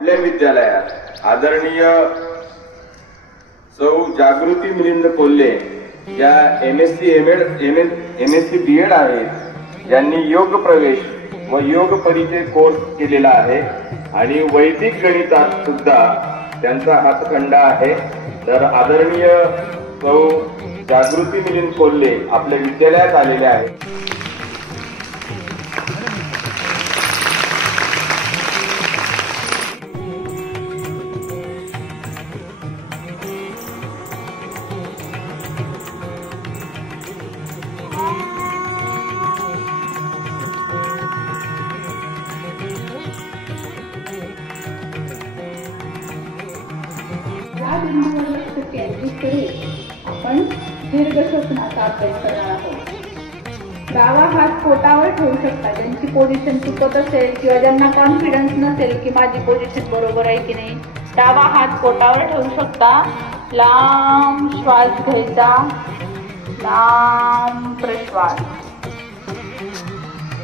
आपल्या विद्यालयात आदरणीय सौ जागृती मिलिंद कोल्हे या MSc BEd आहेत, ज्यांनी योग प्रवेश व योग परिचय कोर्स केलेला आहे आणि वैदिक गणितात सुद्धा त्यांचा हातखंडा आहे। तर आदरणीय सौ जागृती मिलिंद कोल्हे आपल्या विद्यालयात आलेले आहेत। या बिंदूवर लक्ष केंद्रित करून आपण दीर्घ श्वसनाचा अभ्यास करणार आहोत। डावा हात पोटावर ठेवू शकता, ज्यांची पोझिशन चुकत असेल किंवा ज्यांना कॉन्फिडन्स नसेल की माझी पोझिशन बरोबर आहे की नाही, डावा हात पोटावर ठेवू शकता। लांब श्वास घ्यायचा, लांब प्रश्वास,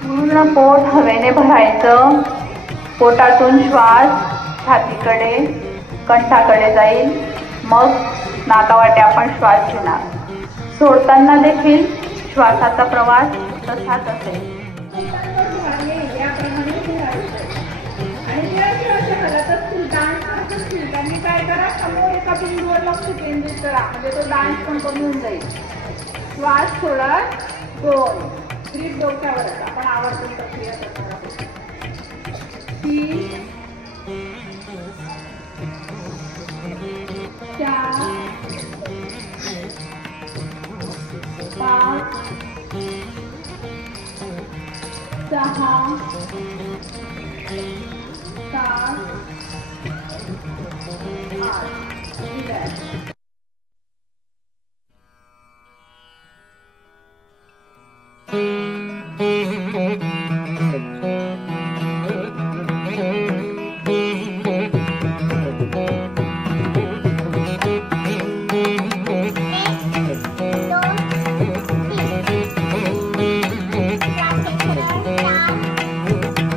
पूर्ण पोट हवेने भरायचं। पोटातून श्वास छातीकडे कंठाकडे जाईल, मग नाकावाटे आपण श्वास घेणार। सोडताना देखील श्वासाचा प्रवास तसाच असेल। आणि काय करा, समोर एका बिंदूवर लक्ष केंद्रित करा, म्हणजे तो डान्स पण कमी होऊन जाईल। श्वास सोडा, 2 ग्रीप डोक्यावरच आपण आवर्तन प्रक्रिया करणार आहोत। 3 4 5 6 7 8 2 3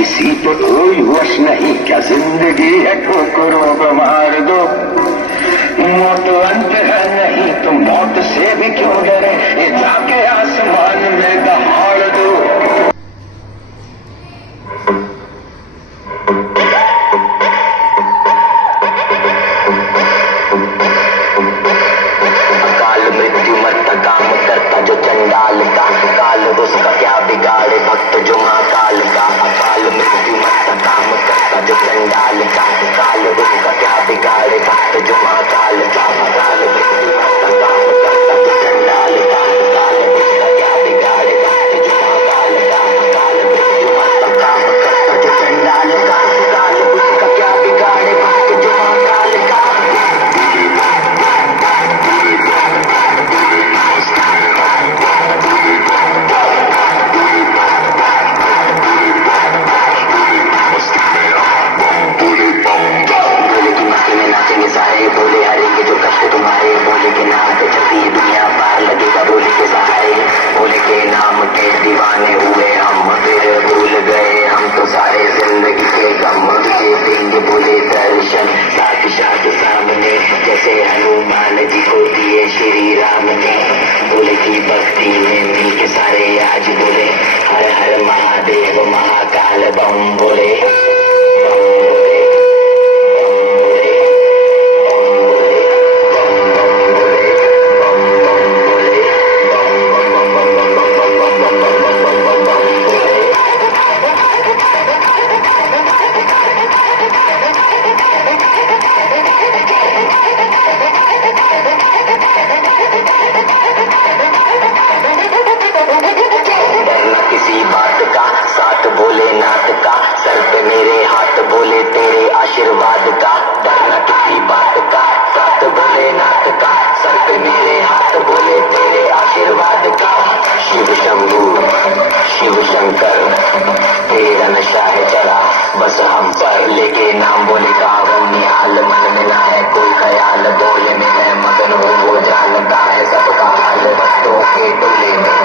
किसी पे कोई वश नहीं, क्या जिंदगी है ठोकरों को मार दो। मौत अंत है नहीं तो मौत से भी क्यों डरे, ये जाके आसमान में दहाड़ दो। अकाल मृत्यु मत काम करता जो चंडाल का, काल उसका क्या बिगाड़े भक्त जो महाकाल का। अकाल मृत्यु मत काम करता जो चंडाल का, काल उसका क्या बिगाड़े भक्त जो महाकाल का। अकाल मृत्यु मत काम करता जो चंडाल का, काल उसका क्या बिगाड़े भक्त जो महाकाल का। अकाल मृत्यु मत काम करता जो चंडाल का, काल उसका क्या बिगाड़े भक्त जो महाकाल का। सारे बोले हरे के जो कष्ट तुम्हारे, बोले के नाम पे चलती दुनिया पार लगेगा बोले के सहारे। बोले के नाम के दीवाने हुए हम, फिर भूल गए हम तो सारे जिंदगी के गम। तुझे देंगे बोले दर्शन साक्षात सामने, जैसे हनुमान जी को दिए श्री राम ने। बोले की भक्ति में मिल के सारे आज बोले हर हर महादेव महाकाल बम बोले। भोलेनाथ का सर पे मेरे हाथ बोले तेरे आशीर्वाद का। डरना किसी बात का, साथ भोलेनाथ का सर पे मेरे हाथ बोले तेरे आशीर्वाद का। शिव शंभू शिव शंकर तेरा नशा है चला बस हम पर, लेके नाम बोले का वो निहाल। मन में ना है कोई ख्याल, बोलने में मगन हूँ वो जानता है सबका हाल। भक्तों के टोले में